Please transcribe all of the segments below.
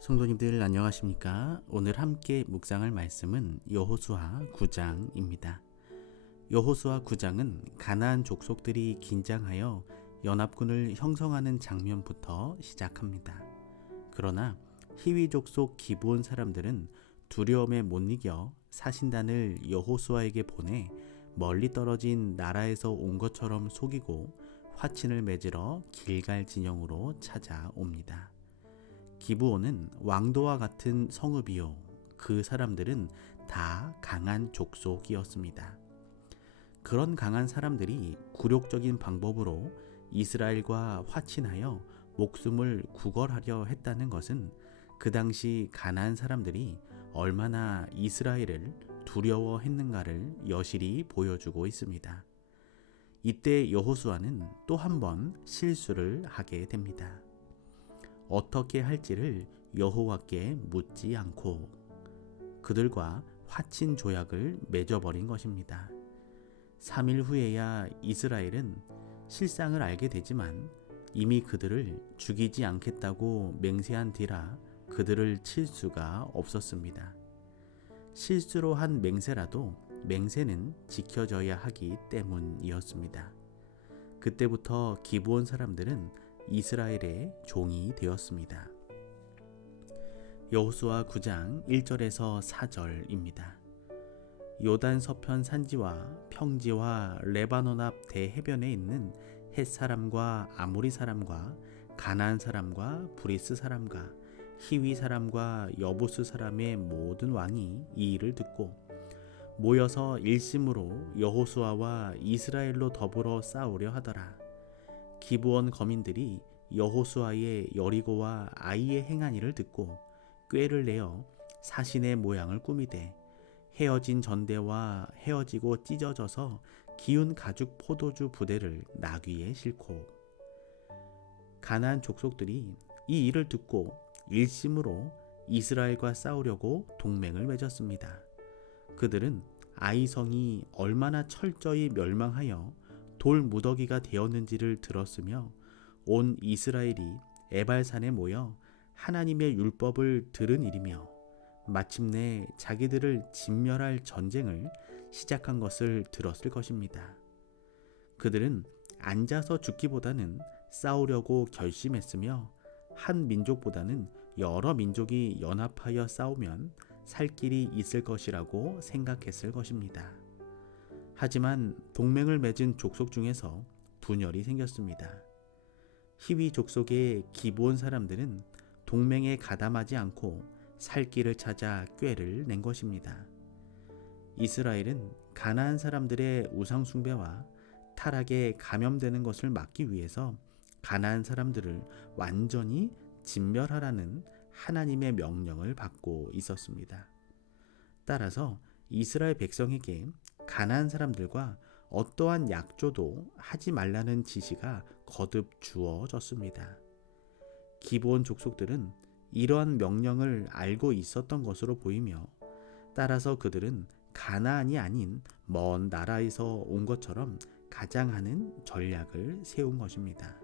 성도님들 안녕하십니까? 오늘 함께 묵상할 말씀은 여호수아 9장입니다. 여호수아 9장은 가나안 족속들이 긴장하여 연합군을 형성하는 장면부터 시작합니다. 그러나 히위 족속 기브온 사람들은 두려움에 못 이겨 사신단을 여호수아에게 보내 멀리 떨어진 나라에서 온 것처럼 속이고 화친을 맺으러 길갈 진영으로 찾아옵니다. 기브온은 왕도와 같은 성읍이요, 그 사람들은 다 강한 족속이었습니다. 그런 강한 사람들이 굴욕적인 방법으로 이스라엘과 화친하여 목숨을 구걸하려 했다는 것은 그 당시 가나안 사람들이 얼마나 이스라엘을 두려워했는가를 여실히 보여주고 있습니다. 이때 여호수아는 또 한 번 실수를 하게 됩니다. 어떻게 할지를 여호와께 묻지 않고 그들과 화친 조약을 맺어버린 것입니다. 3일 후에야 이스라엘은 실상을 알게 되지만 이미 그들을 죽이지 않겠다고 맹세한 뒤라 그들을 칠 수가 없었습니다. 실수로 한 맹세라도 맹세는 지켜져야 하기 때문이었습니다. 그때부터 기브온 사람들은 이스라엘의 종이 되었습니다. 여호수아 9장 1절에서 4절입니다. 요단 서편 산지와 평지와 레바논 앞 대해변에 있는 헷 사람과 아모리 사람과 가나안 사람과 브리스 사람과 히위 사람과 여부스 사람의 모든 왕이 이 일을 듣고 모여서 일심으로 여호수아와 이스라엘로 더불어 싸우려 하더라. 기브온 거민들이 여호수아의 여리고와 아이의 행한 일을 듣고 꾀를 내어 사신의 모양을 꾸미되 헤어진 전대와 헤어지고 찢어져서 기운 가죽 포도주 부대를 나귀에 싣고 가나안 족속들이 이 일을 듣고 일심으로 이스라엘과 싸우려고 동맹을 맺었습니다. 그들은 아이성이 얼마나 철저히 멸망하여 돌 무더기가 되었는지를 들었으며 온 이스라엘이 에발산에 모여 하나님의 율법을 들은 일이며 마침내 자기들을 진멸할 전쟁을 시작한 것을 들었을 것입니다. 그들은 앉아서 죽기보다는 싸우려고 결심했으며 한 민족보다는 여러 민족이 연합하여 싸우면 살 길이 있을 것이라고 생각했을 것입니다. 하지만 동맹을 맺은 족속 중에서 분열이 생겼습니다. 히위 족속의 기브온 사람들은 동맹에 가담하지 않고 살 길을 찾아 꾀를 낸 것입니다. 이스라엘은 가나안 사람들의 우상 숭배와 타락에 감염되는 것을 막기 위해서 가나안 사람들을 완전히 진멸하라는 하나님의 명령을 받고 있었습니다. 따라서 이스라엘 백성에게 가나안 사람들과 어떠한 약조도 하지 말라는 지시가 거듭 주어졌습니다. 기브온 족속들은 이러한 명령을 알고 있었던 것으로 보이며 따라서 그들은 가나안이 아닌 먼 나라에서 온 것처럼 가장하는 전략을 세운 것입니다.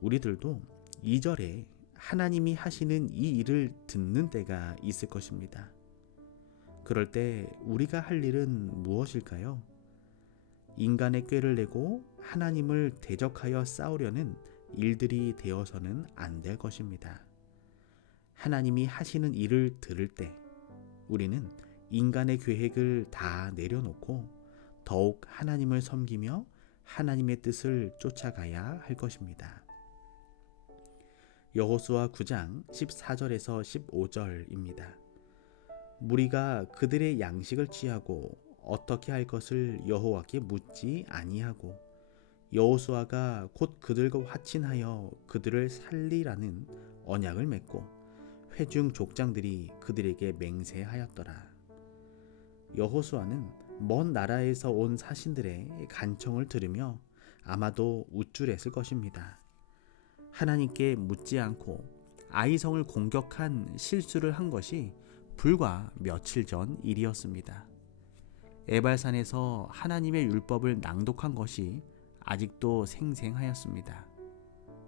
우리들도 2절에 하나님이 하시는 이 일을 듣는 때가 있을 것입니다. 그럴 때 우리가 할 일은 무엇일까요? 인간의 꾀를 내고 하나님을 대적하여 싸우려는 일들이 되어서는 안 될 것입니다. 하나님이 하시는 일을 들을 때 우리는 인간의 계획을 다 내려놓고 더욱 하나님을 섬기며 하나님의 뜻을 쫓아가야 할 것입니다. 여호수아 9장 14절에서 15절입니다. 무리가 그들의 양식을 취하고 어떻게 할 것을 여호와께 묻지 아니하고 여호수아가 곧 그들과 화친하여 그들을 살리라는 언약을 맺고 회중 족장들이 그들에게 맹세하였더라. 여호수아는 먼 나라에서 온 사신들의 간청을 들으며 아마도 우쭐했을 것입니다. 하나님께 묻지 않고 아이성을 공격한 실수를 한 것이 불과 며칠 전 일이었습니다. 에발산에서 하나님의 율법을 낭독한 것이 아직도 생생하였습니다.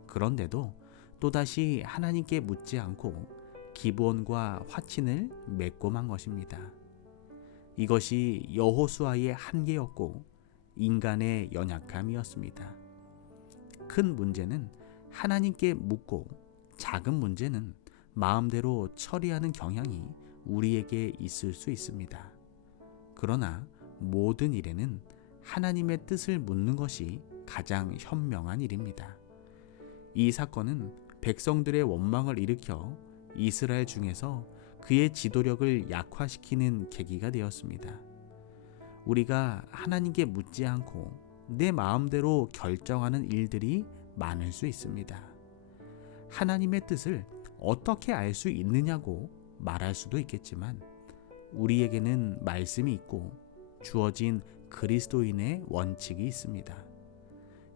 그런데도 또다시 하나님께 묻지 않고 기브온과 화친을 맺고 만 것입니다. 이것이 여호수아의 한계였고 인간의 연약함이었습니다. 큰 문제는 하나님께 묻고 작은 문제는 마음대로 처리하는 경향이 우리에게 있을 수 있습니다. 그러나 모든 일에는 하나님의 뜻을 묻는 것이 가장 현명한 일입니다. 이 사건은 백성들의 원망을 일으켜 이스라엘 중에서 그의 지도력을 약화시키는 계기가 되었습니다. 우리가 하나님께 묻지 않고 내 마음대로 결정하는 일들이 많을 수 있습니다. 하나님의 뜻을 어떻게 알 수 있느냐고 말할 수도 있겠지만 우리에게는 말씀이 있고 주어진 그리스도인의 원칙이 있습니다.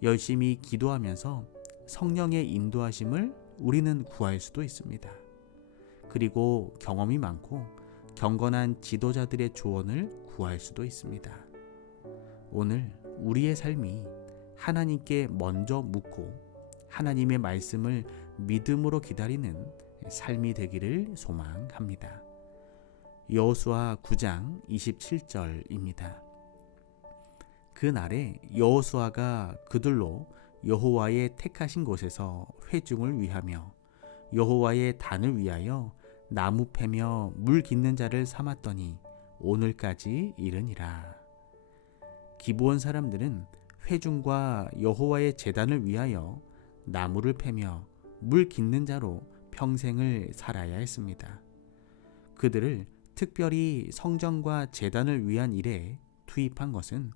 열심히 기도하면서 성령의 인도하심을 우리는 구할 수도 있습니다. 그리고 경험이 많고 경건한 지도자들의 조언을 구할 수도 있습니다. 오늘 우리의 삶이 하나님께 먼저 묻고 하나님의 말씀을 믿음으로 기다리는 삶이 되기를 소망합니다. 여호수아 9장 27절입니다. 그날에 여호수아가 그들로 여호와의 택하신 곳에서 회중을 위하며 여호와의 단을 위하여 나무 패며 물 깃는 자를 삼았더니 오늘까지 이르니라. 기브온 사람들은 회중과 여호와의 제단을 위하여 나무를 패며 물 깃는 자로 평생을 살아야 했습니다. 그들을 특별히 성전과 제단을 위한 일에 투입한 것은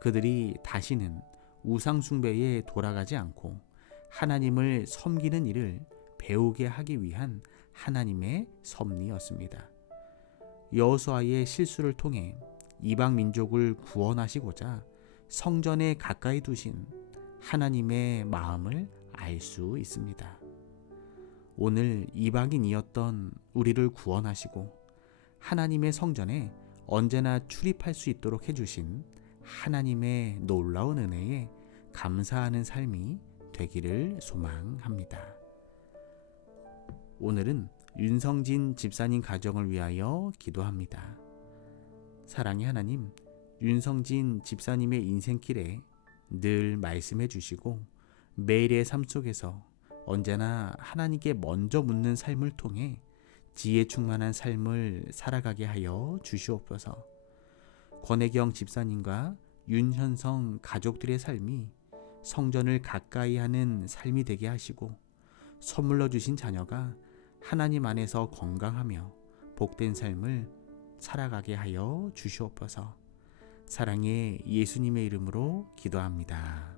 그들이 다시는 우상 숭배에 돌아가지 않고 하나님을 섬기는 일을 배우게 하기 위한 하나님의 섭리였습니다. 여호수아의 실수를 통해 이방 민족을 구원하시고자 성전에 가까이 두신 하나님의 마음을 알 수 있습니다. 오늘 이방인이었던 우리를 구원하시고 하나님의 성전에 언제나 출입할 수 있도록 해주신 하나님의 놀라운 은혜에 감사하는 삶이 되기를 소망합니다. 오늘은 윤성진 집사님 가정을 위하여 기도합니다. 사랑의 하나님, 윤성진 집사님의 인생길에 늘 말씀해 주시고 매일의 삶 속에서 언제나 하나님께 먼저 묻는 삶을 통해 지혜 충만한 삶을 살아가게 하여 주시옵소서. 권혜경 집사님과 윤현성 가족들의 삶이 성전을 가까이 하는 삶이 되게 하시고 선물로 주신 자녀가 하나님 안에서 건강하며 복된 삶을 살아가게 하여 주시옵소서. 사랑의 예수님의 이름으로 기도합니다.